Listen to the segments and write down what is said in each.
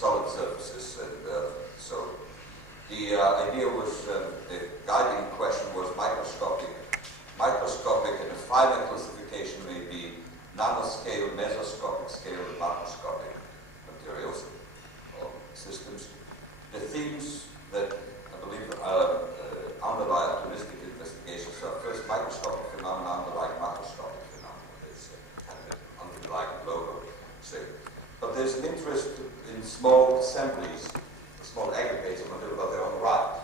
solid surfaces. And so the idea was, the guiding question was microscopic. Microscopic and a finite classification may be nanoscale, mesoscopic scale, and macroscopic materials or systems. The themes that I believe underlie atomistic investigations are first microscopic phenomena underlying macroscopic phenomena. It's kind of an underlying logo. But there's an interest in small assemblies, small aggregates of material, but they're on the right.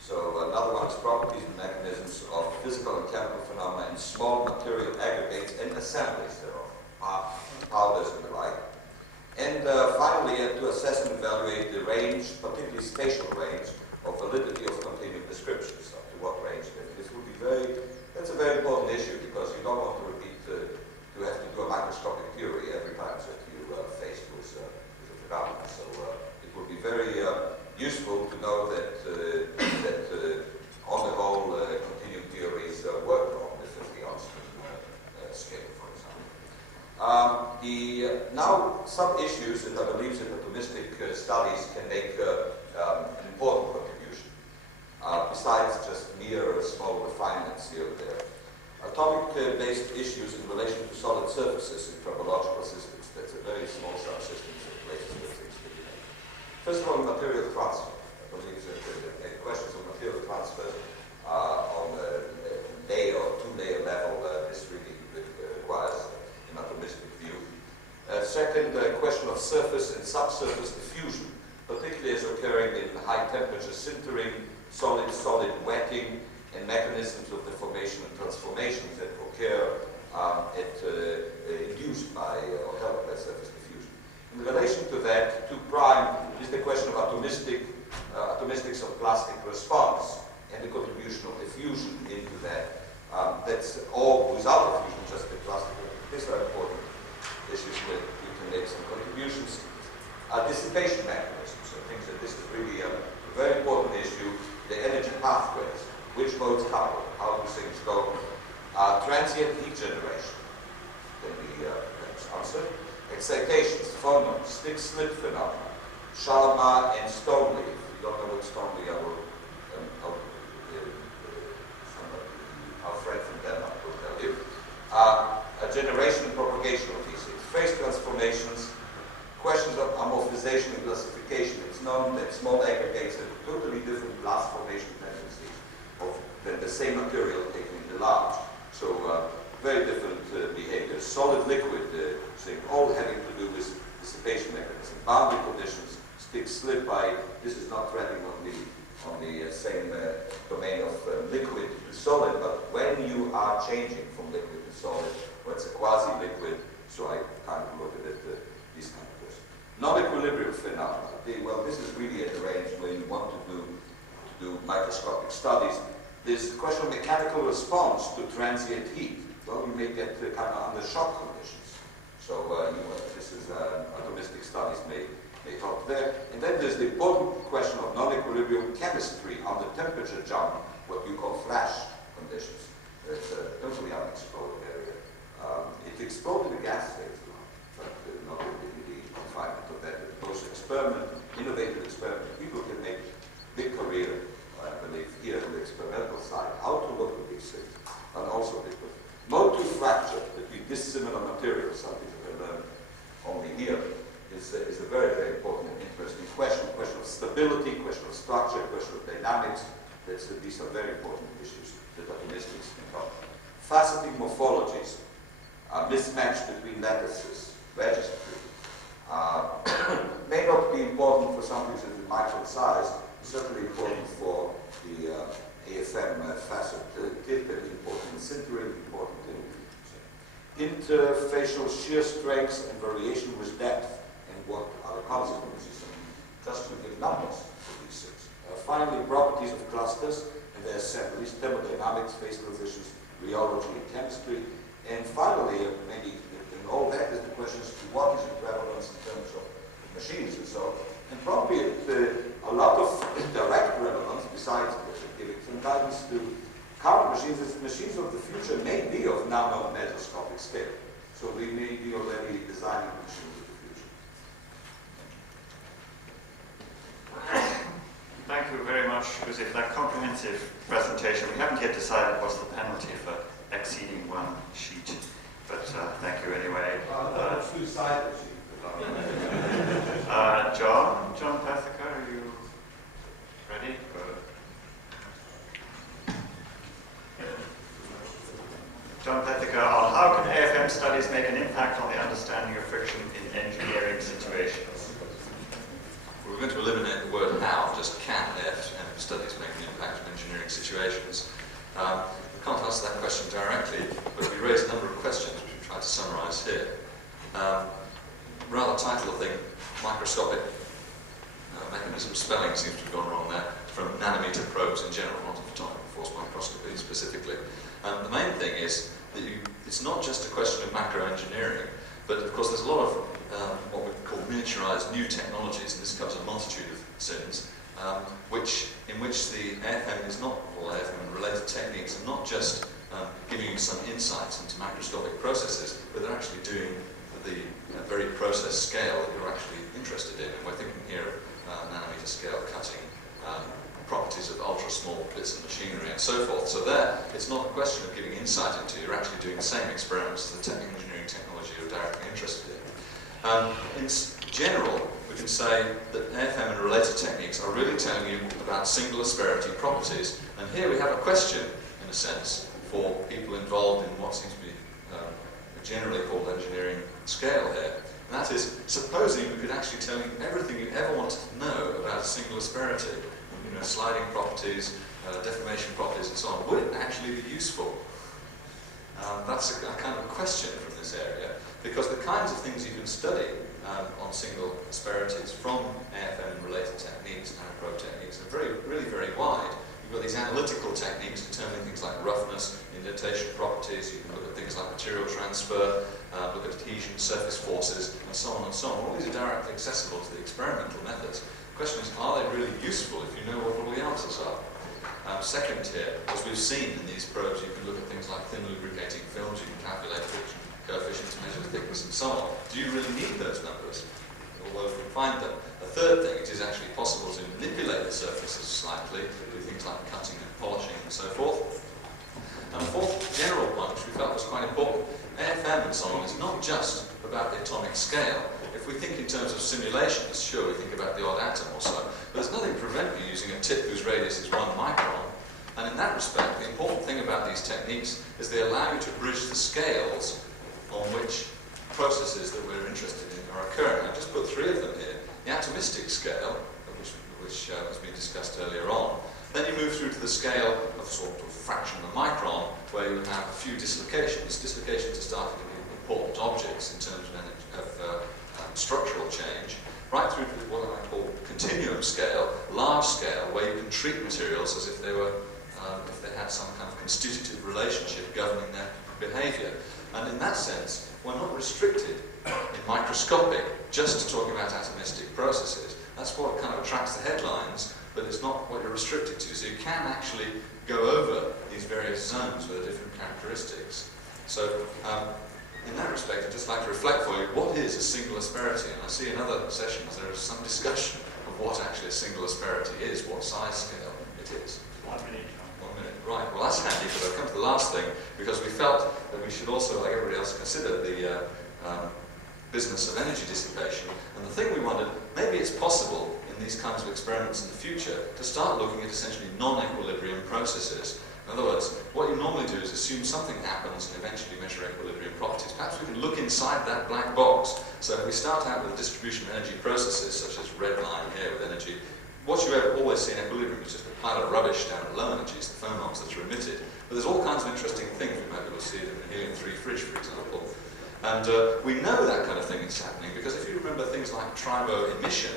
So another one is properties and mechanisms of physical and chemical phenomena in small material aggregates and assemblies thereof, powders and the like. And finally, to assess and evaluate the range, particularly spatial range, of validity of continued descriptions, up to what range. This would be that's a very important issue because you don't want to repeat, to have to do a microscopic theory every time that you faced with a phenomenon. So it would be very useful to know that on the whole, continuum theories work on the 50 scale, for example. Now, some issues that I believe that atomistic studies can make an important contribution, besides just mere small refinements here and there. Atomic-based issues in relation to solid surfaces in tribological systems. That's a very small subsystem of places where things can be made. First of all, material transfer. I believe that the questions of material transfer on a layer or two-layer level, this really requires an atomistic view. Second, question of surface and subsurface diffusion, particularly as occurring in high-temperature sintering, solid-solid wetting, and mechanisms of deformation and transformation that occur induced by or helped by surface diffusion. In relation to that, 2' is the question of atomistics of plastic response and the contribution of diffusion into that. That's all without diffusion, just the plastic. These are important issues where we can make some contributions. Dissipation mechanisms. I think that this is really a very important issue. The energy pathways. Which modes couple? How do things go? Transient heat generation can be answered. Excitations, phonons, stick-slip phenomena, Shalma and Stoneleaf. If you don't know what Stoneleaf, our friend from Denmark will tell you. A generation and propagation of these things. Phase transformations, questions of amorphization and classification. It's known that small aggregates have totally different glass formation tendencies than the same material taken in the large. So very different behaviors. Solid liquid thing, all having to do with dissipation mechanism. Boundary conditions, stick-slip by, this is not treading on the same domain of liquid to solid, but when you are changing from liquid to solid, well, it's a quasi-liquid, so I kind of look at it, these kind of questions. Non-equilibrium phenomena. Well, this is really at the range where you want to do microscopic studies. This question of mechanical response to transient heat. Well, you may get kind of under shock conditions. So this is atomistic studies may help there. And then there's the important question of non-equilibrium chemistry under temperature jump, what you call flash conditions. It's a totally unexploded area. It exploded the gas phase, but not really the confinement of that. It was innovative experiment. People can make big career, I believe, here on the experimental side, how to look at these things, and also different. Mode 2 fracture between dissimilar materials, something that I learned only here, is a very, very important and interesting question. Question of stability, question of structure, question of dynamics. These are very important issues that atomistics can help. Faceting morphologies, mismatch between lattices, registry, may not be important for something that is micron size. It's certainly important for the AFM facet tip, and important in sintering, important in interfacial shear strengths and variation with depth, and what are the consequences, just to give numbers to these things. Finally, properties of clusters and their assemblies, thermodynamics, phase transitions, rheology and chemistry, and finally, maybe in all that is the question as to what is its relevance in terms of machines and so on. And probably a lot of direct relevance, besides giving some guidance to current machines, is machines of the future may be of nano and macroscopic scale. So we may be already designing machines of the future. much, Uzi, for that comprehensive presentation. We haven't yet decided what's the penalty for exceeding one sheet, but thank you anyway. Two-sided sheet. John Pethica, are you ready? Good. John Pethica on how can AFM studies make an impact on the understanding of friction in engineering situations? We're going to eliminate the word how, just can AFM studies make an impact on engineering situations. We can't answer that question directly, but we raise a number of questions which we try to summarise here. Rather title of the thing, microscopic mechanism spelling seems to have gone wrong there, from nanometer probes in general, not atomic force microscopy specifically. The main thing is that it's not just a question of macro-engineering, but of course there's a lot of what we call miniaturized new technologies, and this covers a multitude of sins, in which the AFM is not, or AFM and related techniques are not just giving you some insights into macroscopic processes, but they're actually doing the very process scale that you're actually interested in. And we're thinking here of nanometer scale cutting, properties of ultra-small bits of machinery and so forth. So there, it's not a question of giving insight into, you're actually doing the same experiments as the engineering technology you're directly interested in. In general, we can say that AFM and related techniques are really telling you about single asperity properties. And here we have a question, in a sense, for people involved in what seems to be generally called engineering scale here. And that is, supposing we could actually tell you everything you ever wanted to know about a single asperity, sliding properties, deformation properties and so on, would it actually be useful? That's a kind of a question from this area, because the kinds of things you can study on single asperities from AFM and related techniques, nanoprobe techniques, are really very wide. You've got these analytical techniques determining things like roughness, indentation properties, you can look at things like material transfer, look at adhesion, surface forces, and so on and so on. All these are directly accessible to the experimental methods. The question is, are they really useful if you know what all the answers are? Second here, as we've seen in these probes, you can look at things like thin lubricating films, you can calculate friction coefficients, measure thickness, and so on. Do you really need those numbers? Although if we find them. A third thing, it is actually possible to manipulate the surfaces slightly, do things like cutting and polishing and so forth. And a fourth general point, which we felt was quite important, AFM and so on is not just about the atomic scale. If we think in terms of simulations, sure, we think about the odd atom or so, but there's nothing to prevent you using a tip whose radius is 1 micron. And in that respect, the important thing about these techniques is they allow you to bridge the scales on which processes that we're interested in are occurring. I've just put 3 of them here. The atomistic scale, which has been discussed earlier on. Then you move through to the scale of sort of fraction of a micron, where you have a few dislocations. Dislocations are starting to be important objects in terms of structural change, right through to what I call continuum scale, large scale, where you can treat materials as if they were, if they had some kind of constitutive relationship governing their behaviour. And in that sense, we're not restricted in microscopic just to talking about atomistic processes. That's what kind of attracts the headlines, but it's not what you're restricted to. So you can actually go over these various zones with different characteristics. So in that respect, I'd just like to reflect for you, what is a single asperity? And I see in other sessions there is some discussion of what actually a single asperity is, what size scale it is. 1 minute. 1 minute, right. Well, that's handy, but I'll come to the last thing, because we felt that we should also, like everybody else, consider the business of energy dissipation. And the thing we wondered, maybe it's possible in these kinds of experiments in the future to start looking at essentially non-equilibrium processes. In other words, what you normally do is assume something happens and eventually measure equilibrium properties. Perhaps we can look inside that black box. So if we start out with the distribution of energy processes, such as red line here with energy, what you always see in equilibrium is just a pile of rubbish down at low energies, the phonons that are emitted. But there's all kinds of interesting things. We might be able to see it in the helium-3 fridge, for example. And we know that kind of thing is happening because if you remember things like tribo emission,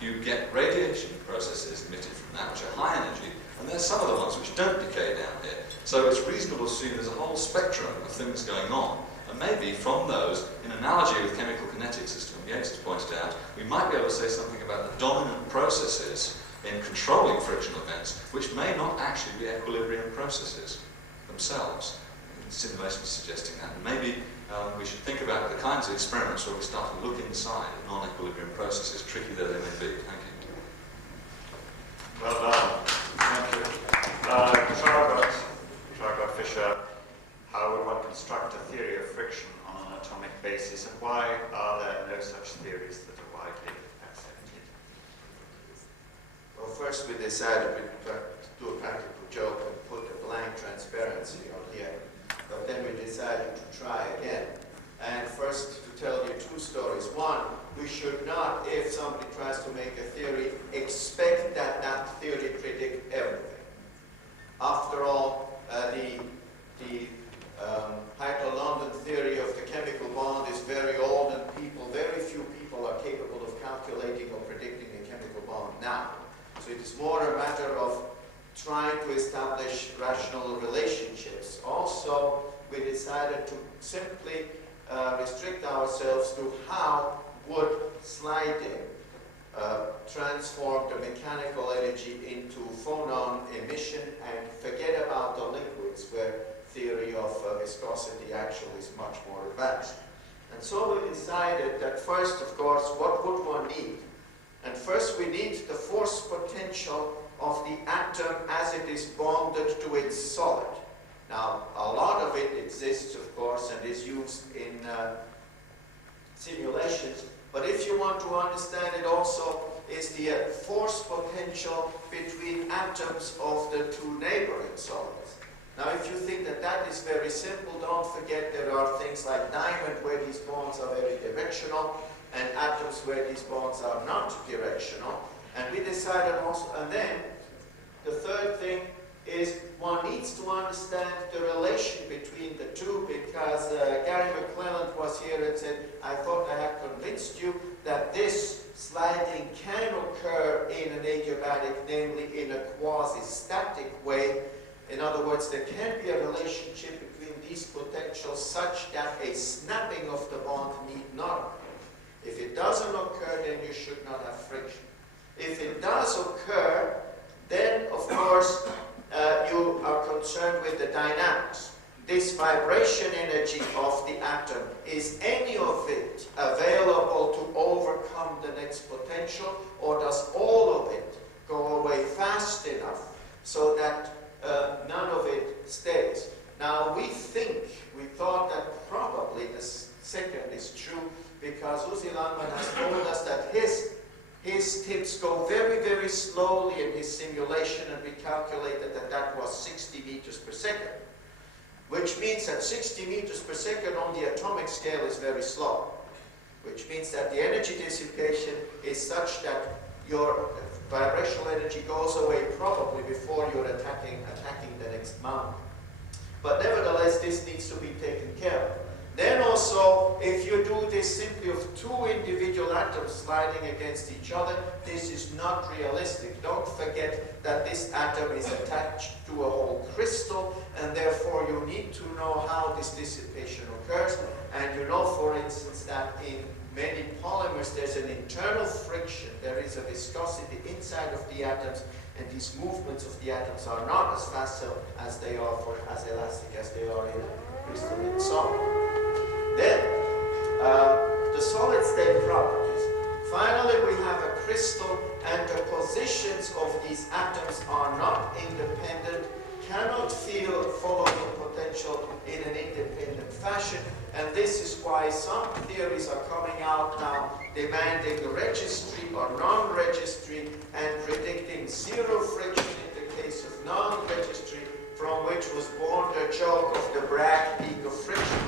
you get radiation processes emitted from that, which are high energy, and there's some of the ones which don't decay down here. So it's reasonable to assume there's a whole spectrum of things going on. And maybe from those, in analogy with chemical kinetics, as Tom Yates has pointed out, we might be able to say something about the dominant processes in controlling frictional events, which may not actually be equilibrium processes themselves. Simulations suggesting that. And maybe we should think about the kinds of experiments where we start to look inside non-equilibrium processes, tricky though they may be. Thank you. Well done. decided to do a practical joke and put a blank transparency on here. But then we decided to try again. And first, to tell you two stories. One, we should not, if somebody tries to make a theory, expect that that theory predict everything. After all, the Heitel-London theory of the chemical bond is very old, and very few people are capable of calculating or predicting a chemical bond now. So it is more a matter of trying to establish rational relationships. Also, we decided to simply restrict ourselves to how would sliding transform the mechanical energy into phonon emission, and forget about the liquids where theory of viscosity actually is much more advanced. And so we decided that first, of course, what would one need? And first we need the force potential of the atom as it is bonded to its solid. Now, a lot of it exists, of course, and is used in simulations. But if you want to understand it also, is the force potential between atoms of the two neighboring solids. Now, if you think that that is very simple, don't forget there are things like diamond where these bonds are very directional, and atoms where these bonds are not directional. And we decided also, and then the third thing is one needs to understand the relation between the two, because Gary McClelland was here and said, I thought I had convinced you that this sliding can occur in an adiabatic, namely in a quasi-static way. In other words, there can be a relationship between these potentials such that a snapping of the bond need not occur. If it doesn't occur, then you should not have friction. If it does occur, then, of course, you are concerned with the dynamics. This vibration energy of the atom, is any of it available to overcome the next potential, or does all of it go away fast enough so that none of it stays? Now, we thought that probably the second is true, because Uzi Landman has told us that his tips go very, very slowly in his simulation, and we calculated that that was 60 meters per second, which means that 60 meters per second on the atomic scale is very slow, which means that the energy dissipation is such that your vibrational energy goes away probably before you're attacking the next mountain. But nevertheless, this needs to be taken care of. Then also, if you do this simply of two individual atoms sliding against each other, this is not realistic. Don't forget that this atom is attached to a whole crystal, and therefore you need to know how this dissipation occurs. And you know, for instance, that in many polymers there's an internal friction. There is a viscosity inside of the atoms, and these movements of the atoms are not as fast as they are, as elastic as they are in a crystalline solid. Then, the solid state properties. Finally, we have a crystal, and the positions of these atoms are not independent, cannot follow the potential in an independent fashion, and this is why some theories are coming out now demanding registry or non-registry, and predicting zero friction in the case of non-registry, from which was born the joke of the Bragg peak of friction.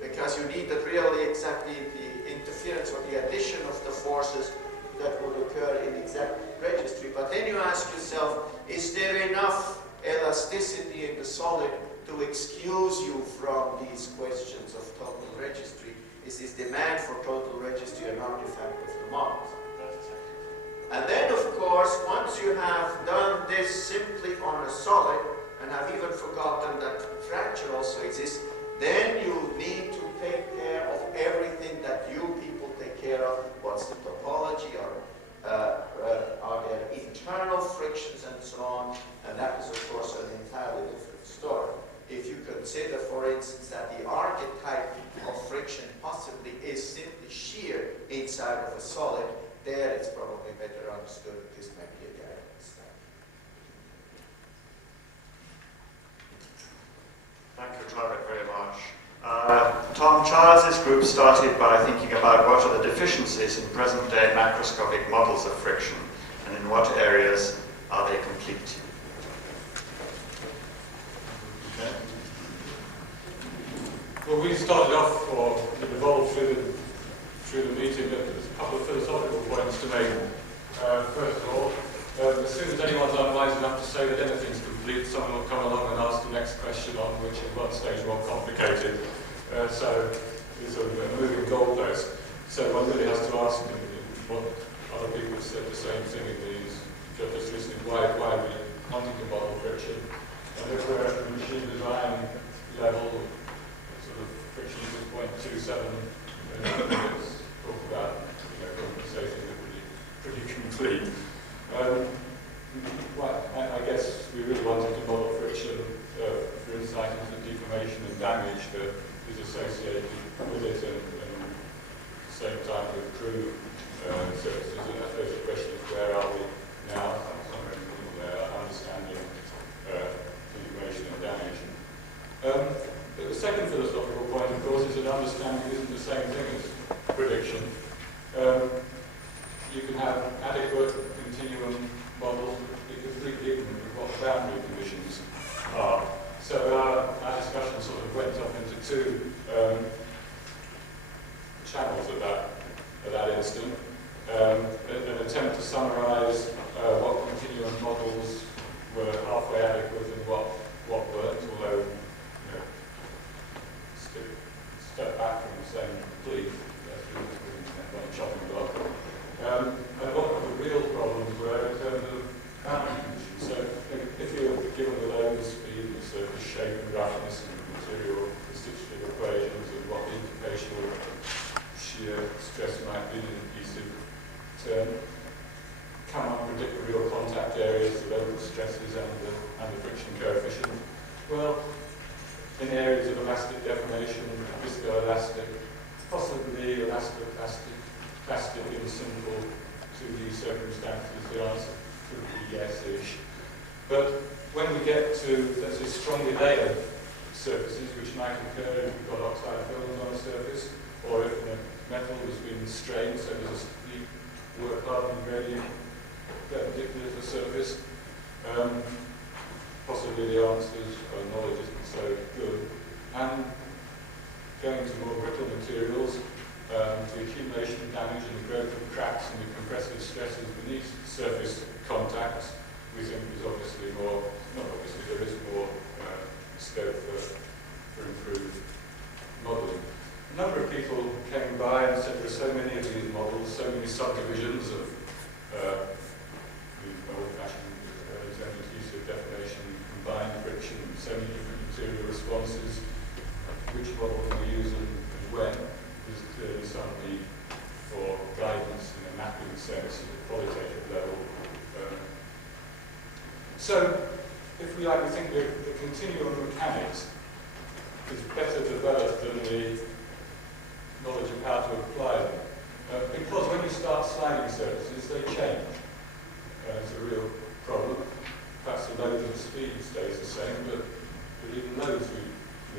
Because you need really exactly the interference or the addition of the forces that would occur in exact registry. But then you ask yourself, is there enough elasticity in the solid to excuse you from these questions of total registry? Is this demand for total registry an artifact of the models? And then, of course, once you have done this simply on a solid, and have even forgotten that fracture also exists, then you need to take care of everything that you people take care of. What's the topology, or are there internal frictions and so on? And that is, of course, an entirely different story. If you consider, for instance, that the archetype of friction possibly is simply shear inside of a solid, there it's probably better understood that this may be a guidance. Thank you, Traugott, very much. Tom Charles's group started by thinking about what are the deficiencies in present-day macroscopic models of friction, and in what areas meeting, there's a couple of philosophical points to make. First of all, as soon as anyone's unwise enough to say that anything's complete, someone will come along and ask the next question on which at one stage more complicated. So it's sort of a moving goalpost. So one really has to ask what other people have said the same thing in these, just listening, why are we wanting to model friction? And if we're at the machine design level, sort of friction is 0.27, let's talk about, say things are pretty complete. Well, I guess we really wanted to model friction for insight into deformation and damage that is associated with it, and at the same time with crude surfaces. And I suppose the question is, where are we now? Somewhere in the middle there, understanding deformation and damage. But the second philosophical point, of course, is that understanding isn't the same thing as prediction. You can have adequate continuum models that be completely ignorant of what the boundary conditions are. So our discussion sort of went off into two channels at that instant. An attempt to summarise what continuum models were halfway adequate and what weren't, although step back from saying complete, that's really one chopping block. And what the real problems were in terms of boundary conditions. So if you're given the load speed, the surface shape and roughness and material constitutive equations and what the interfacial shear stress might be in an adhesive term, come up with different real contact areas, the local stresses and the friction coefficient. Well, in areas of elastic deformation, viscoelastic, possibly elastic in simple 2D circumstances, the answer could be yes-ish. But when we get to, let's say, strongly layered surfaces, which might occur if we've got oxide films on a surface, or if metal has been strained, so there's a steep work-hardened gradient perpendicular to the surface, possibly the answers or knowledge isn't so good. And going to more brittle materials, the accumulation of damage and the growth of cracks and the compressive stresses beneath surface contacts, we think is obviously more, not obviously, there is more scope for improved modelling. A number of people came by and said there are so many of these models, so many subdivisions of old-fashioned adhesive deformation, combined friction, so many different material responses, which model can we use and when? There's clearly some need for guidance in a mapping sense at a qualitative level. So, if we like, we think the continuum mechanics is better developed than the knowledge of how to apply them. Because when you start sliding surfaces, they change. It's a real problem. Perhaps the load and the speed stays the same, but even loads we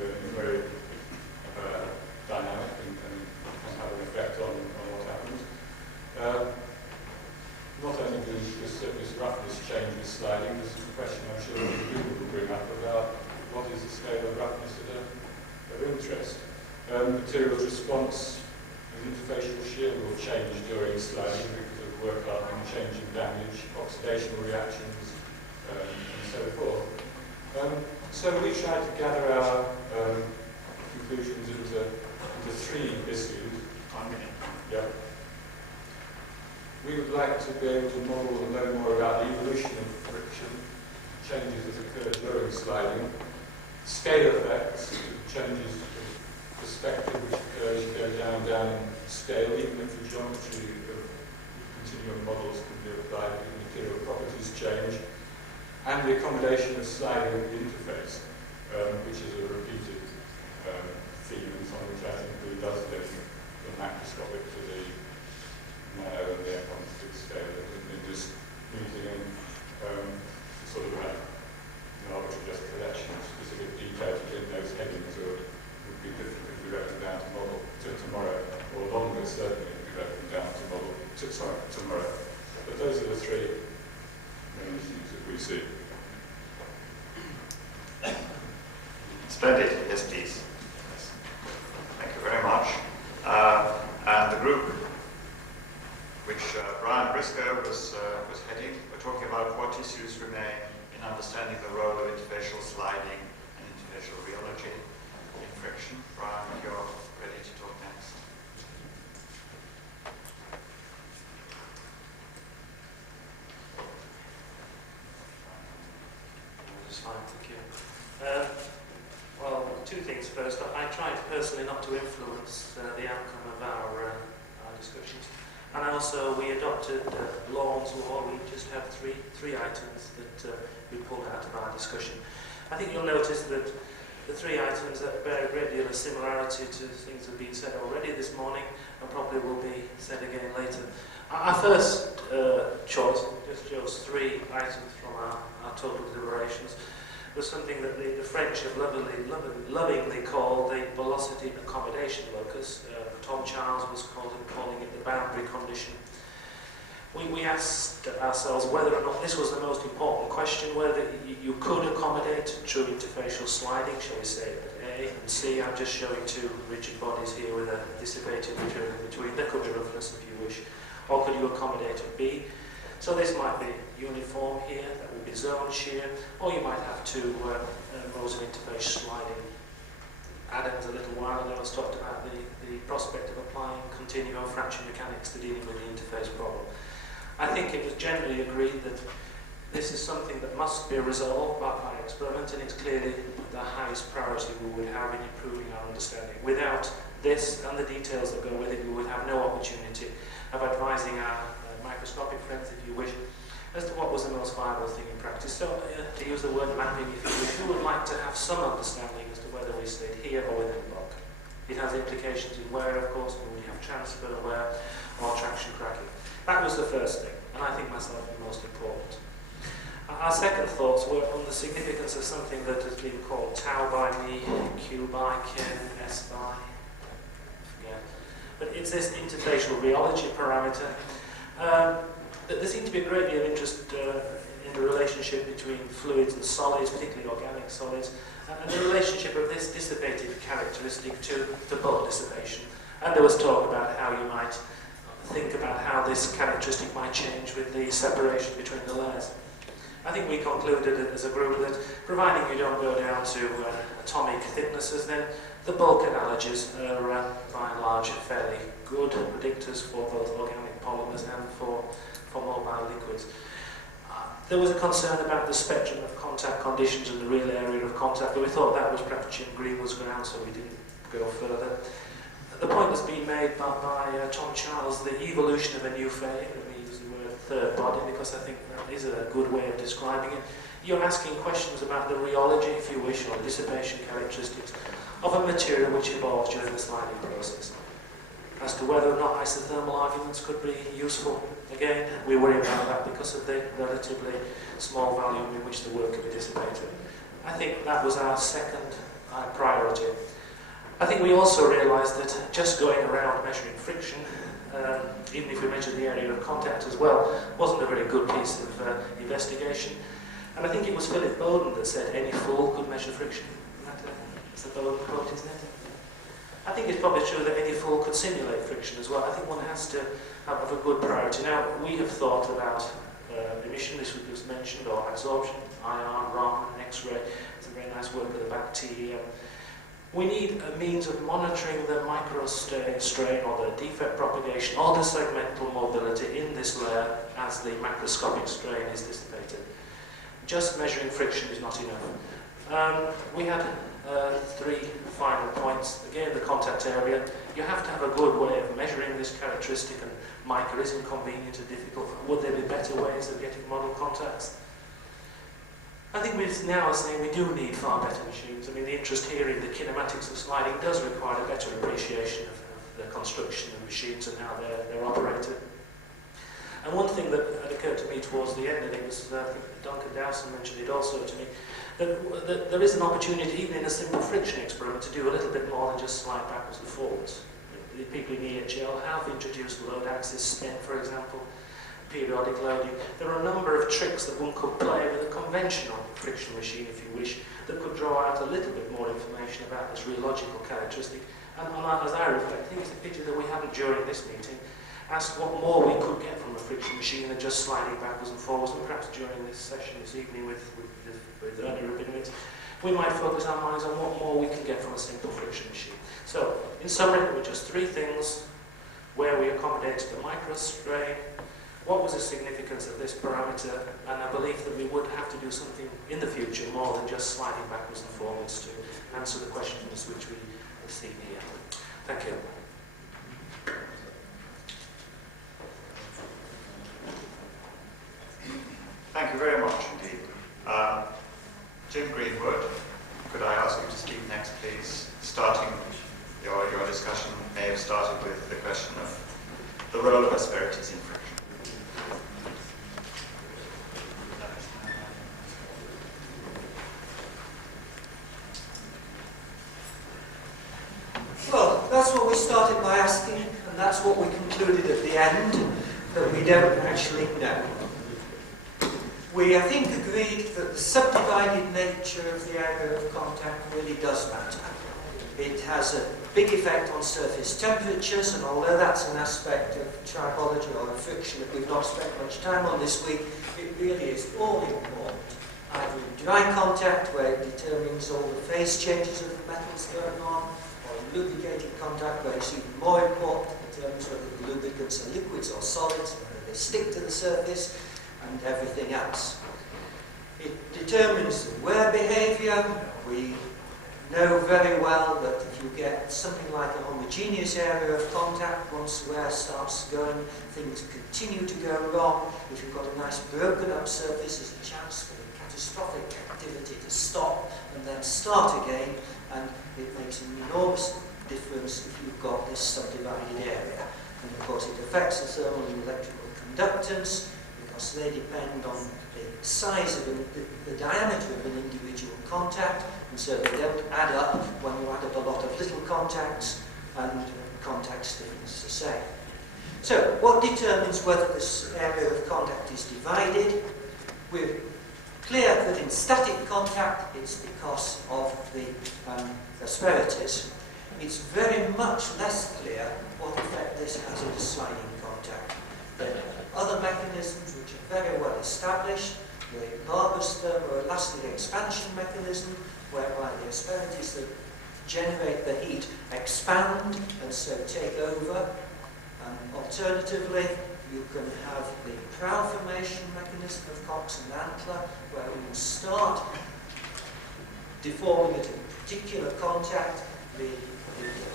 learn are very dynamic and can have an effect on what happens. Not only does the surface roughness change with sliding, this is a question I'm sure people will bring up about what is the scale of roughness of interest. Materials response and interfacial shear will change during sliding because of work hardening, changing damage, oxidational reactions, and so forth. So we tried to gather our conclusions into three issues. Yep. We would like to be able to model and know more about the evolution of friction, changes that occur during sliding, scale effects, changes of perspective which occur as you go down in scale, even if the geometry of continuum models can be applied, if material properties change, and the accommodation of sliding at the interface, which is a repeated theme and something which I think really does link the macroscopic to the nano and the atomistic scale in this meeting, and sort of an arbitrary just collection of specific details within those headings, or it would be difficult if we wrote them down to model to tomorrow, or longer certainly if we wrote them down to model to tomorrow. But those are the three main issues that we see. Splendid, yes please. Thank you very much. And the group Briscoe was heading. We're talking about what issues remain in understanding the role of interfacial sliding and interfacial rheology in friction. Brian, you're ready to talk next. That's fine, thank you. Well, two things first. I tried personally not to influence the outcome of our discussions. And also we adopted Law's law. We just have three items that we pulled out of our discussion. I think you'll notice that the three items that bear a great deal of similarity to things that have been said already this morning and probably will be said again later. Our first choice, just chose three items from our total deliberations, was something that the French have lovingly called the velocity accommodation locus. Tom Charles was calling it the boundary condition. We asked ourselves whether or not this was the most important question, whether you could accommodate through interfacial sliding, shall we say, at A and C. I'm just showing two rigid bodies here with a dissipated material in between. There could be roughness if you wish. Or could you accommodate at B? So this might be uniform here, that would be zone shear, or you might have two rows of interface sliding. Adams a little while ago has talked about the prospect of applying continuum fracture mechanics to dealing with the interface problem. I think it was generally agreed that this is something that must be resolved by experiment, and it's clearly the highest priority we would have in improving our understanding. Without this and the details that go with it, we would have no opportunity of advising our microscopic friends, if you wish, as to what was the most viable thing in practice. So, to use the word mapping, if you wish, we would like to have some understanding as to whether we stayed here or within the block. It has implications in wear, of course, when we have transfer wear or traction cracking. That was the first thing, and I think myself the most important. Our second thoughts were on the significance of something that has been called tau by me, Q by Ken, S by, I forget. But it's this interfacial rheology parameter. There seems to be a great deal of interest in the relationship between fluids and solids, particularly organic solids, and the relationship of this dissipative characteristic to bulk dissipation. And there was talk about how you might think about how this characteristic might change with the separation between the layers. I think we concluded as a group that, providing you don't go down to atomic thicknesses, then the bulk analogies are by and large fairly good predictors for both organic polymers and for mobile liquids. There was a concern about the spectrum of contact conditions and the real area of contact, but we thought that was perhaps Jim Greenwood's ground, so we didn't go further. The point that's been made by Tom Charles, the evolution of a new phase, let me use the word third body because I think that is a good way of describing it. You're asking questions about the rheology, if you wish, or dissipation characteristics of a material which evolves during the sliding process. As to whether or not isothermal arguments could be useful, again, we worry about that because of the relatively small volume in which the work could be dissipated. I think that was our second priority. I think we also realised that just going around measuring friction, even if we measured the area of contact as well, wasn't a very good piece of investigation. And I think it was Philip Bowden that said any fool could measure friction. That's a Bowden quote, isn't it? I think it's probably true that any fool could simulate friction as well. I think one has to have a good priority. Now, we have thought about emission, this was mentioned, or absorption, IR, Raman, X-ray. It's a very nice word with a back T here. We need a means of monitoring the microstrain or the defect propagation or the segmental mobility in this layer as the macroscopic strain is dissipated. Just measuring friction is not enough. We had three final points. Again, the contact area. You have to have a good way of measuring this characteristic, and mica is inconvenient and difficult. Would there be better ways of getting model contacts? I think we're now saying we do need far better machines. I mean, the interest here in the kinematics of sliding does require a better appreciation of the construction of machines and how they're operated. And one thing that had occurred to me towards the end, and it was, I think Duncan Dowson mentioned it also to me, that there is an opportunity, even in a simple friction experiment, to do a little bit more than just slide backwards and forwards. The people in EHL have introduced load axis spin, for example, periodic loading. There are a number of tricks that one could play with a conventional friction machine, if you wish, that could draw out a little bit more information about this rheological characteristic. And as I reflect, I think it's a pity that we haven't, during this meeting, ask what more we could get from a friction machine than just sliding backwards and forwards, and perhaps during this session this evening with other opinions, we might focus our minds on what more we can get from a simple friction machine. So, in summary, there were just three things: where we accommodated the microstrain, what was the significance of this parameter, and I believe that we would have to do something in the future more than just sliding backwards and forwards to answer the questions which we see here. Thank you. Thank you very much indeed. Jim Greenwood, could I ask you to speak next, please? Starting your discussion may have started with the question of the role of asperities in friction. Well, that's what we started by asking, and that's what we concluded at the end, that we don't actually know. We, I think, agreed that the subdivided nature of the area of contact really does matter. It has a big effect on surface temperatures, and although that's an aspect of tribology or of friction that we've not spent much time on this week, it really is all important. Either in dry contact, where it determines all the phase changes of the metals going on, or in lubricated contact, where it's even more important, it determines whether the lubricants are liquids or solids, whether they stick to the surface, and everything else. It determines the wear behaviour. We know very well that if you get something like a homogeneous area of contact, once wear starts going, things continue to go wrong. If you've got a nice broken up surface, there's a chance for the catastrophic activity to stop and then start again, and it makes an enormous difference if you've got this subdivided area. And of course it affects the thermal and electrical conductance, because they depend on the size of the diameter of an individual contact, and so they don't add up when you add up a lot of little contacts, and contact stiffness is the same. So, what determines whether this area of contact is divided? We're clear that in static contact it's because of the asperities. It's very much less clear what effect this has in a sliding contact. There are other mechanisms which are very well established. The Barber's thermoelastic expansion mechanism, whereby the asperities that generate the heat expand and so take over. Alternatively, you can have the prow formation mechanism of Cox and Antler, where we will start deforming at a particular contact. The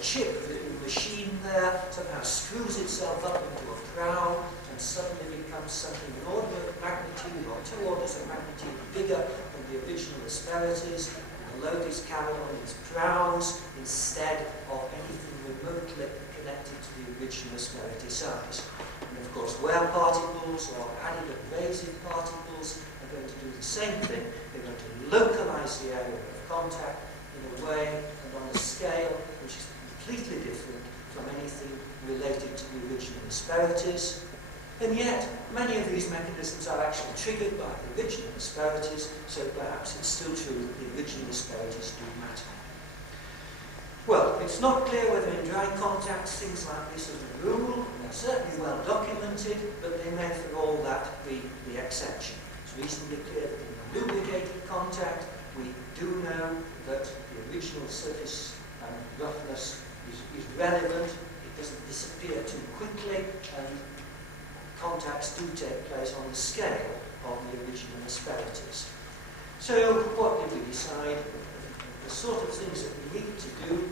chip, the machine there, somehow screws itself up into a prow and suddenly becomes something an order of magnitude or 2 orders of magnitude bigger than the original asperities. The load is carried on its prows instead of anything remotely connected to the original asperity size. And of course, wear particles or added abrasive particles are going to do the same thing. They're going to localize the area of contact in a way and on a scale which is completely different from anything related to the original asperities. And yet, many of these mechanisms are actually triggered by the original asperities, so perhaps it's still true that the original asperities do matter. Well, it's not clear whether in dry contacts things like this are the rule. They're certainly well documented, but they may for all that be the exception. It's reasonably clear that in a lubricated contact, we do know that the original surface roughness is relevant. It doesn't disappear too quickly, and contacts do take place on the scale of the original asperities. So, what did we decide? The sort of things that we need to do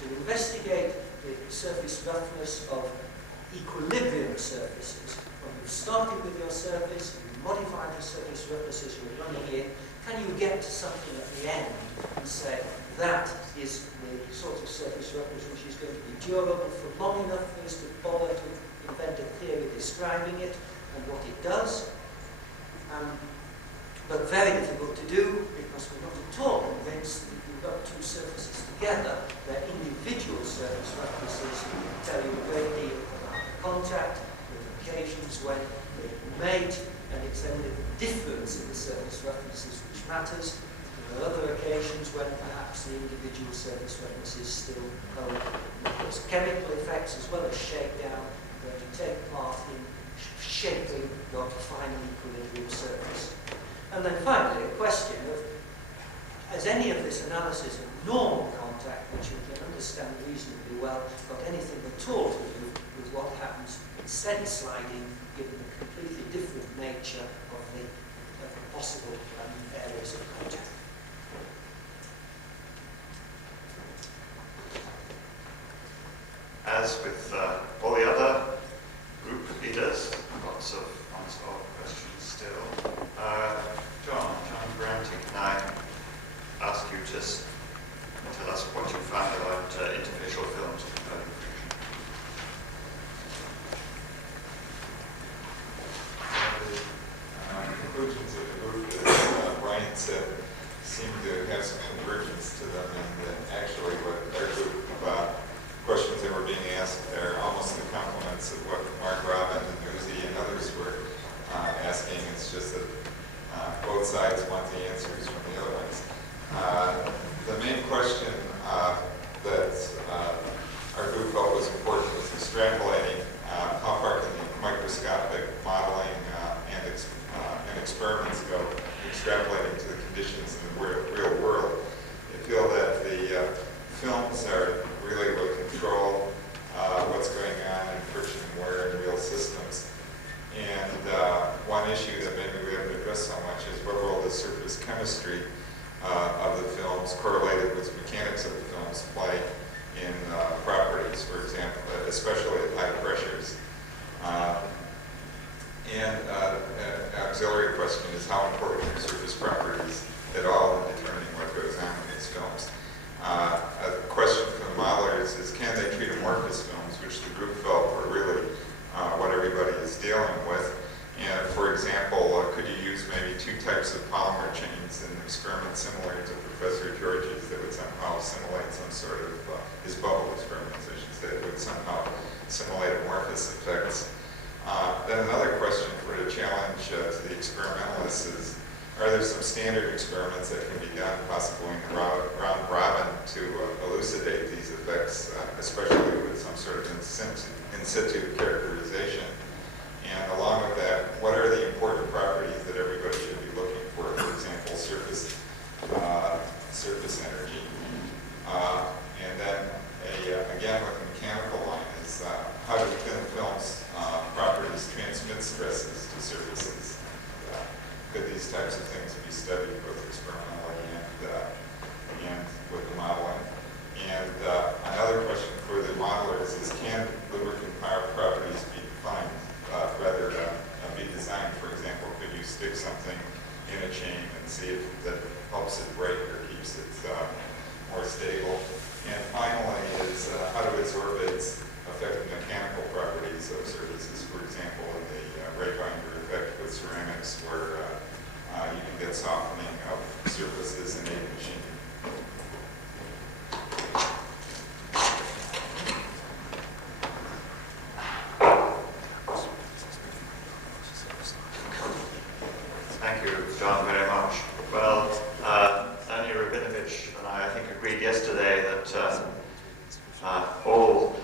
to investigate the surface roughness of equilibrium surfaces. When you've started with your surface, and you modify the surface roughness as you're running in, can you get to something at the end and say that is the sort of surface roughness which is going to be durable for long enough for us to bother to invent a theory describing it and what it does? But very difficult to do, because we're not at all convinced that if you've got two surfaces together, their individual surface roughnesses tell you a great deal about the contact. There are occasions when they mate, and it's only the difference in the surface roughnesses which matters. There are other occasions when perhaps the individual surface roughnesses still hold. And of course, chemical effects as well as shakedown going to take part in shaping your final equilibrium surface. And then finally, a question of, has any of this analysis of normal contact, which we can understand reasonably well, got anything at all to do with what happens in steady sliding, given the completely different nature of the possible areas of contact? As with all the other group leaders, lots of unsolved questions still. John Branty, can I ask you to tell us what you found about interfacial films with convergent friction? The conclusions of the group, as Brian said, seem to have some convergence to them, and actually what our group questions that were being asked are almost the complements of what Mark Robin and Uzi and others were asking. It's just that both sides want the answers from the other ones. The main question that our group felt was important was extrapolating how far can the microscopic modeling and experiments go, extrapolating to the conditions in the real world. They feel that the films are really what control what's going on in friction and wear in real systems. And one issue that maybe we haven't addressed so much is what role does surface chemistry of the films correlated with mechanics of the films play in properties, for example, especially at high pressures. And an auxiliary question is how important are surface properties at all in determining what goes on in these films. A question from the modelers is, can they treat amorphous films, which the group felt were really what everybody is dealing with. And for example, could you use maybe two types of polymer chains in an experiment similar to Professor George's that would somehow simulate some sort of, his bubble experiments, I should say, that would somehow simulate amorphous effects. Then another question for the challenge to the experimentalists is, are there some standard experiments that can be done, possibly in the round robin, to elucidate these effects, especially with some sort of in situ characterization? And along with that, what are the important properties that everybody should be looking for example, surface energy. And then, again, with the mechanical line is how do thin films properties transmit stresses to surfaces? Could these types of things be studied both experimentally and with the modeling? And another question for the modelers is, can lubricant properties be defined, rather be designed? For example, could you stick something in a chain and see if that helps it break or keeps it more stable? And finally is, how do adsorbates affect the mechanical properties of surfaces? For example, in the Ray-Binder effect with ceramics, where you can get softening of surfaces in a machine. Thank you, John, very much. Well, Daniel Rabinovich and I think, agreed yesterday that all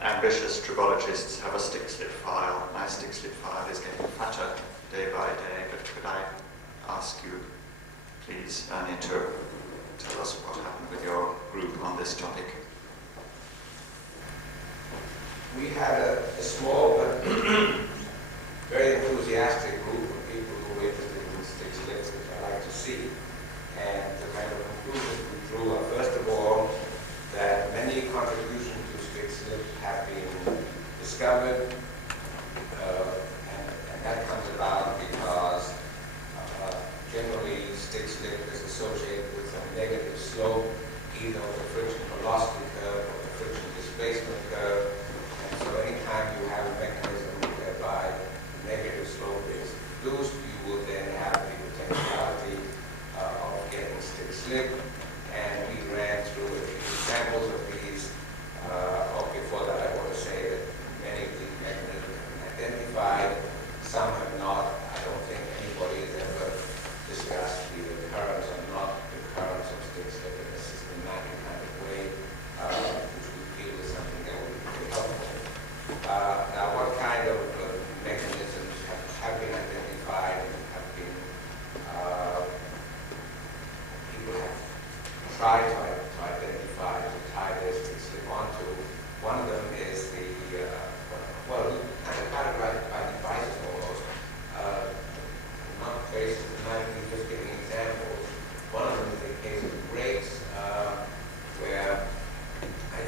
ambitious tribologists have a stick-slip file. My stick-slip file is getting fatter day by day, but could I ask you, please, Annie, to tell us what happened with your group on this topic? We had a small but very enthusiastic group of people who were interested in stick slips, which I like to see. And the kind of conclusions we drew are, first of all, that many contributions to stick slips have been discovered, and that comes about because generally stick slip is associated with a negative slope, either of the friction velocity curve or the friction displacement curve. And so anytime you have a mechanism whereby the negative slope is reduced, you will then have the potentiality of getting stick slip. And we ran through a few examples of these. Before that, I want to say that many of these mechanisms have been identified. Some have not. I don't think anybody has ever discussed the occurrence or not occurrence of stick slip in a systematic kind of way. mind just giving examples. One of them is the case of brakes, where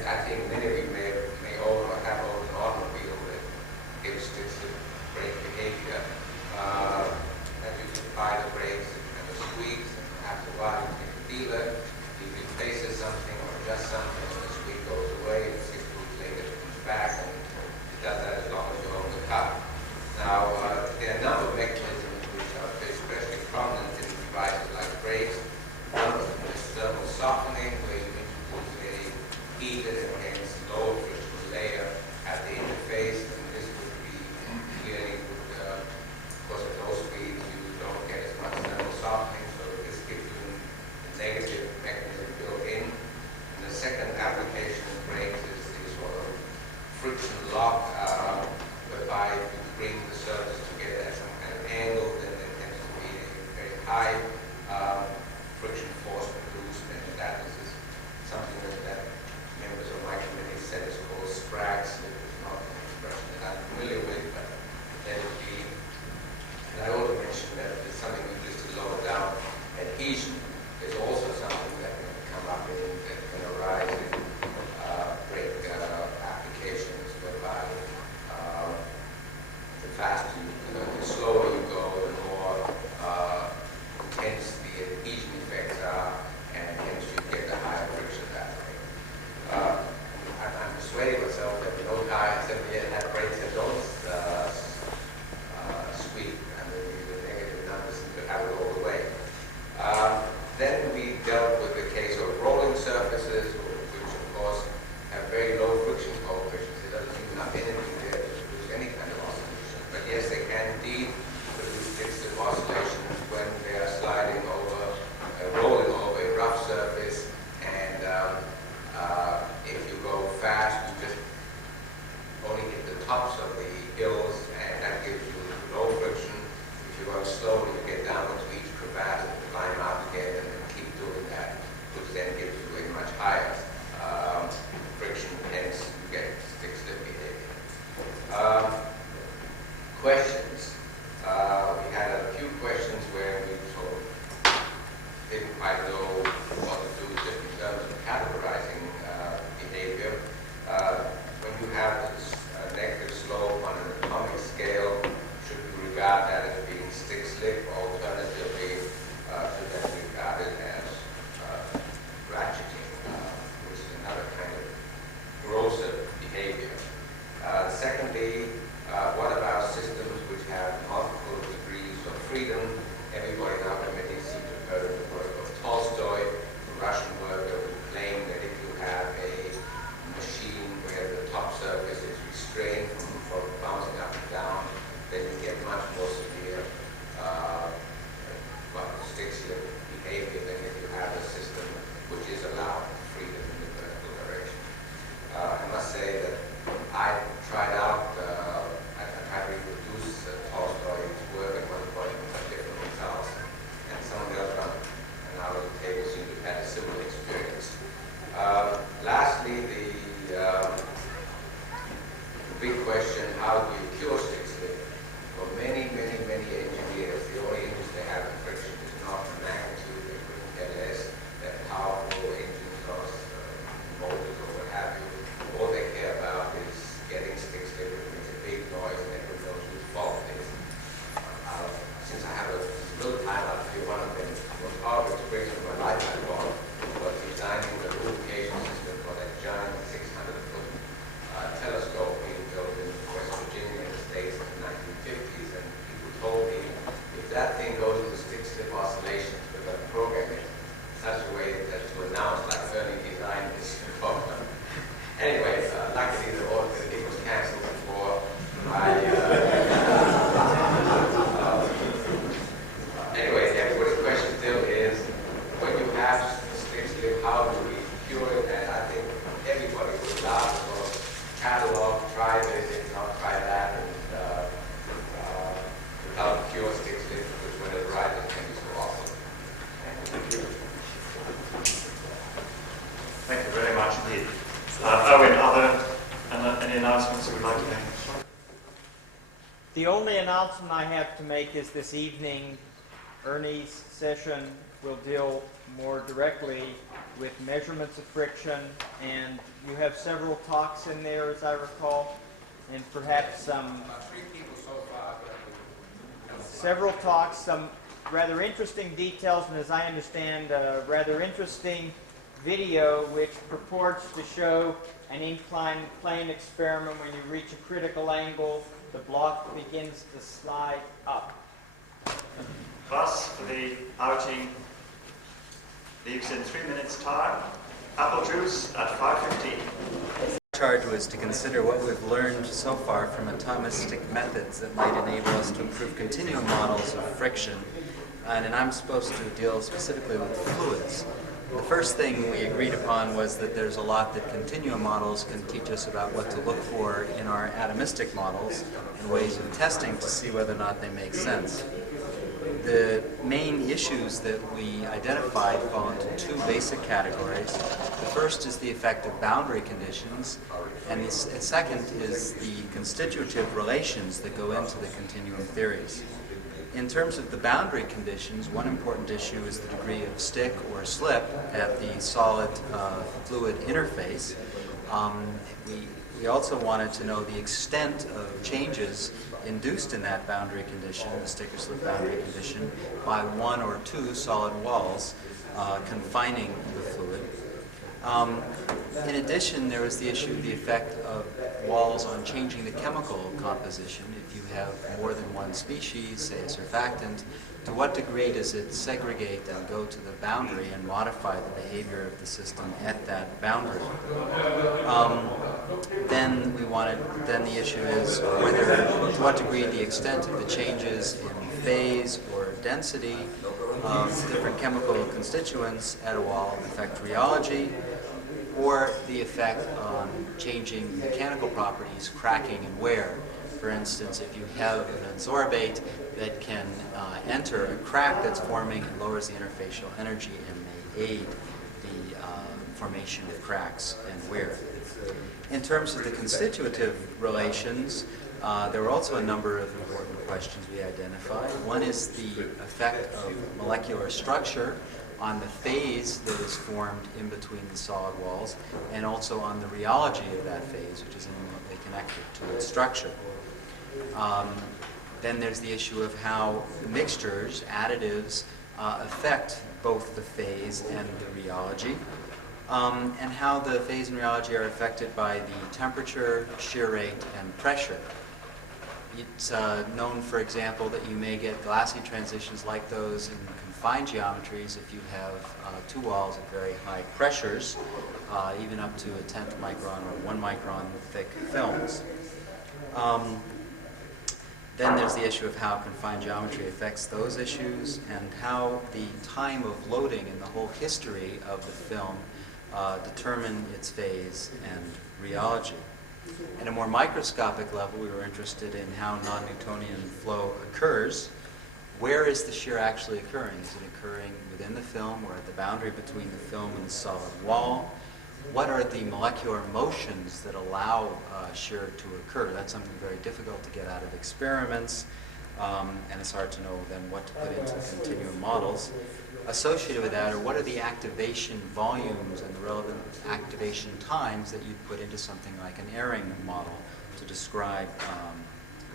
I think many of you may own or have owned an automobile that gives this brake behavior. That you can buy the brakes and the squeaks, and after a while you take the dealer, he replaces something or adjusts something, and the squeak goes away, and 6 weeks later it comes back, and it does that as long as you own the car. Now, there are a number of mechanisms which are especially prominent in devices like brakes. One of them is thermal softening, where you introduce a heated and hence low friction layer at the interface, and this would be clearly, of course, at low speeds you don't get as much thermal softening, so this gives you a negative mechanism built in. And the second application of brakes is the sort of friction lock, whereby you bring the surface together at some kind of angle, then there tends to be a very high friction force produced, and that is something that members of my committee said is called Sprague slip. It's not an expression that I'm familiar with, but let it be. And I also mentioned that there's something we listed lower down, adhesion is also something that can come up in, that can arise in brake applications, whereby the faster the slower you go, the more intense the adhesion effects are, and hence you get the higher friction that way. I'm persuading myself that no car has ever yet had brakes that don't squeak, and the negative numbers seem to have it all the way. Then we dealt with the case of rolling surfaces, which of course have very low friction coefficients. There doesn't seem enough energy there to produce any kind of oscillation. But yes, they can indeed produce fixed oscillations when they are sliding over, rolling over a rough surface, and if you go fast, you just only hit the tops of the hills, and that gives you low friction. If you go slowly, you get down into each crevasse and climb out again, and then keep doing that, which then gives you a much higher friction, hence you get stick-slip behavior. Questions. We had a few questions where we sort of didn't quite know what to do just in terms of categorizing behavior. When you have this negative slope on an atomic scale, should we regard that as being stick-slip? Alternatively, should that be regarded as ratcheting, which is another kind of grosser behavior? Secondly, what about systems which have multiple degrees of freedom? Everybody in our committee seems to have heard of the work of Tolstoy, the Russian worker, who claimed that if you have a machine where the top surface is restrained from bouncing up and down, then you get much more severe stick-slip behavior than if you have a system which is allowed freedom in the vertical direction. I must say that I tried out, I tried to reproduce Tolstoy's work at one point with some different results, and someone else on our little table seemed to have had a similar experience. Lastly, the big question, how do you cure stick-slip? For many engineers, the only interest they have in friction is not the magnitude, they couldn't care less, that powerful engines or motors or what have you. All they care about is getting stick-slip, which makes a big noise, and everyone knows whose fault it is. Since I have a little time, I'll tell you one of the most powerful experiences of my life I got was designing the lubrication system for that giant 600-foot telescope being built in West Virginia in the States in the 1950s, and people told me, if that thing goes into stick-slip oscillations, we're going to program it in such a way that to announce like Ernie designed this program. Anyway, luckily the thing was cancelled before I anyway, everybody's question still is, when you have stick-slip, how do we cure it? And I think everybody would love to sort of catalog, try this, not try that, and how to cure stick-slip, which when it arises can be so awful. Thank you. Thank you very much indeed. Owen, are there any announcements you would like to make? The only announcement I have to make is this evening Ernie's session will deal more directly with measurements of friction, and you have several talks in there, as I recall, and perhaps some several talks, some rather interesting details, and as I understand, a rather interesting video which purports to show an inclined plane experiment. When you reach a critical angle, the block begins to slide up. Class for the outing leaves in 3 minutes' time. Apple juice at 5:15. The charge was to consider what we've learned so far from atomistic methods that might enable us to improve continuum models of friction. And I'm supposed to deal specifically with fluids. The first thing we agreed upon was that there's a lot that continuum models can teach us about what to look for in our atomistic models and ways of testing to see whether or not they make sense. The main issues that we identified fall into two basic categories. The first is the effect of boundary conditions, and the second is the constitutive relations that go into the continuum theories. In terms of the boundary conditions, one important issue is the degree of stick or slip at the solid-fluid interface. We also wanted to know the extent of changes induced in that boundary condition, the stick or slip boundary condition, by one or two solid walls confining the fluid. In addition, there was the issue of the effect of walls on changing the chemical composition. If you have more than one species, say a surfactant, to what degree does it segregate and go to the boundary and modify the behavior of the system at that boundary? Then the issue is whether, to what degree the extent of the changes in phase or density of different chemical constituents at a wall affect rheology, or the effect on changing mechanical properties, cracking and wear. For instance, if you have an adsorbate that can enter a crack that's forming, it lowers the interfacial energy and may aid the formation of cracks and wear. In terms of the constitutive relations, there were also a number of important questions we identified. One is the effect of molecular structure on the phase that is formed in between the solid walls, and also on the rheology of that phase, which is intimately connected to its structure. Then there's the issue of how mixtures, additives, affect both the phase and the rheology, and how the phase and rheology are affected by the temperature, shear rate, and pressure. It's known, for example, that you may get glassy transitions like those in confined geometries if you have two walls at very high pressures, even up to a 10th micron or 1 micron thick films. Then there's the issue of how confined geometry affects those issues, and how the time of loading and the whole history of the film determine its phase and rheology. At a more microscopic level, we were interested in how non-Newtonian flow occurs. Where is the shear actually occurring? Is it occurring within the film or at the boundary between the film and the solid wall? What are the molecular motions that allow shear to occur? That's something very difficult to get out of experiments, and it's hard to know then what to put into continuum models. Associated with that, or what are the activation volumes and the relevant activation times that you'd put into something like an airing model to describe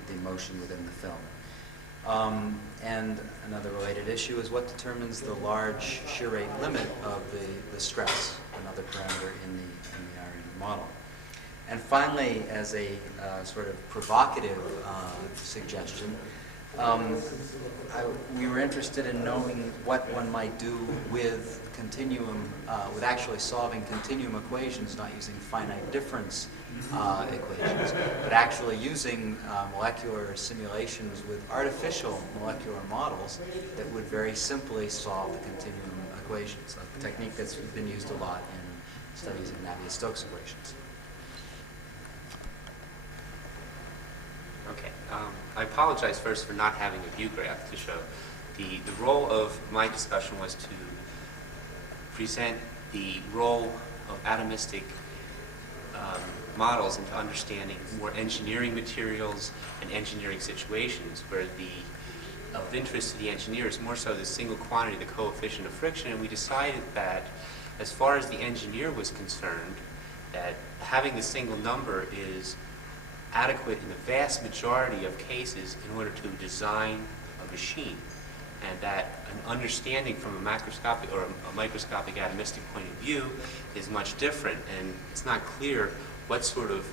the motion within the film. And another related issue is what determines the large shear rate limit of the stress, another parameter in the airing model. And finally, as a sort of provocative suggestion, we were interested in knowing what one might do with continuum, with actually solving continuum equations, not using finite difference equations, but actually using molecular simulations with artificial molecular models that would very simply solve the continuum equations, a technique that's been used a lot in studies of Navier-Stokes equations. Okay. I apologize first for not having a view graph to show. The role of my discussion was to present the role of atomistic models into understanding more engineering materials and engineering situations where the of interest to the engineer is more so the single quantity, the coefficient of friction, and we decided that as far as the engineer was concerned, that having the single number is adequate in the vast majority of cases in order to design a machine, and that an understanding from a macroscopic or a microscopic atomistic point of view is much different, and it's not clear what sort of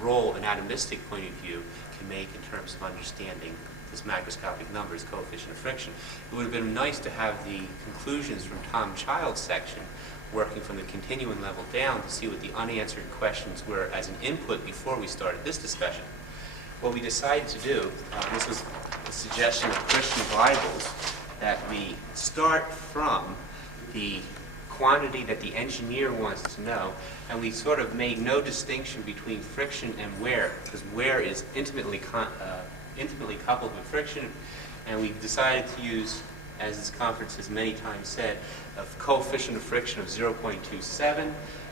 role an atomistic point of view can make in terms of understanding this macroscopic number, this coefficient of friction. It would have been nice to have the conclusions from Tom Child's section working from the continuum level down to see what the unanswered questions were as an input before we started this discussion. What we decided to do, this was a suggestion of Christian Bibles, that we start from the quantity that the engineer wants to know, and we sort of made no distinction between friction and wear, because wear is intimately coupled with friction, and we decided to use, as this conference has many times said, a coefficient of friction of 0.27,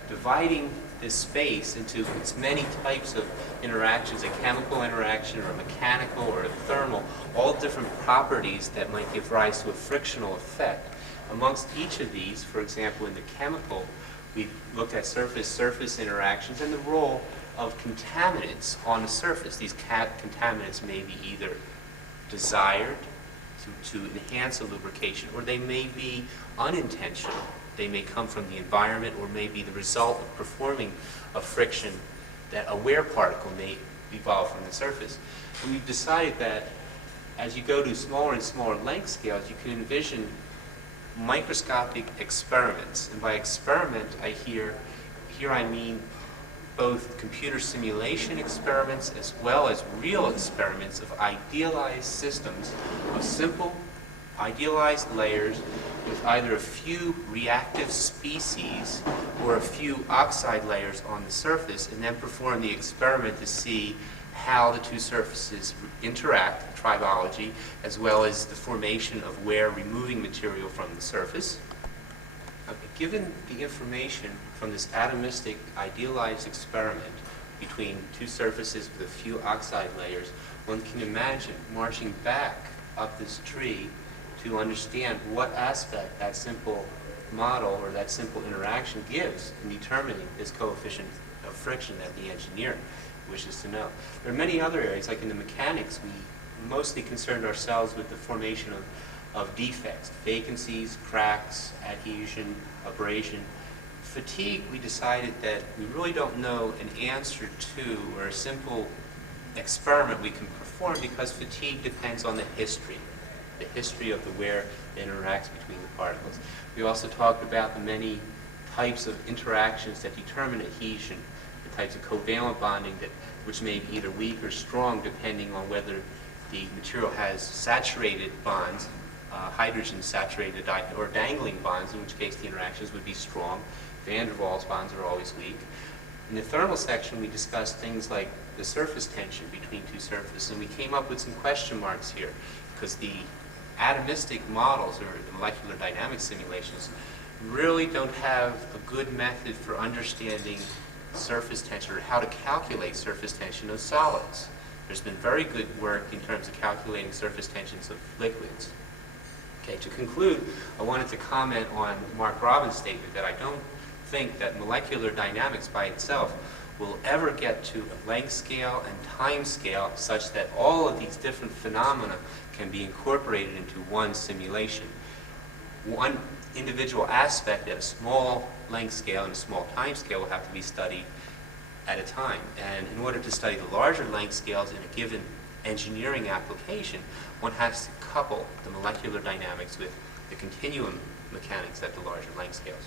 dividing this space into its many types of interactions, a chemical interaction or a mechanical or a thermal, all different properties that might give rise to a frictional effect. Amongst each of these, for example, in the chemical, we looked at surface-surface interactions and the role of contaminants on the surface. These contaminants may be either desired to enhance a lubrication, or they may be unintentional. They may come from the environment, or may be the result of performing a friction that a wear particle may evolve from the surface. And we've decided that as you go to smaller and smaller length scales, you can envision microscopic experiments. And by experiment, here I mean both computer simulation experiments as well as real experiments of idealized systems of simple idealized layers with either a few reactive species or a few oxide layers on the surface, and then perform the experiment to see how the two surfaces interact, tribology, as well as the formation of wear removing material from the surface. Given the information from this atomistic idealized experiment between two surfaces with a few oxide layers, one can imagine marching back up this tree to understand what aspect that simple model or that simple interaction gives in determining this coefficient of friction that the engineer wishes to know. There are many other areas, like in the mechanics, we mostly concerned ourselves with the formation of defects, vacancies, cracks, adhesion, abrasion. Fatigue, we decided that we really don't know an answer to or a simple experiment we can perform, because fatigue depends on the history of the wear that interacts between the particles. We also talked about the many types of interactions that determine adhesion, the types of covalent bonding which may be either weak or strong depending on whether the material has saturated bonds, hydrogen saturated or dangling bonds, in which case the interactions would be strong. Van der Waals bonds are always weak. In the thermal section, we discussed things like the surface tension between two surfaces, and we came up with some question marks here, because the atomistic models or the molecular dynamics simulations really don't have a good method for understanding surface tension or how to calculate surface tension of solids. There's been very good work in terms of calculating surface tensions of liquids. Okay, to conclude, I wanted to comment on Mark Robbins' statement that I don't think that molecular dynamics by itself will ever get to a length scale and time scale such that all of these different phenomena can be incorporated into one simulation. One individual aspect at a small length scale and a small time scale will have to be studied at a time. And in order to study the larger length scales in a given engineering application, one has to couple the molecular dynamics with the continuum mechanics at the larger length scales.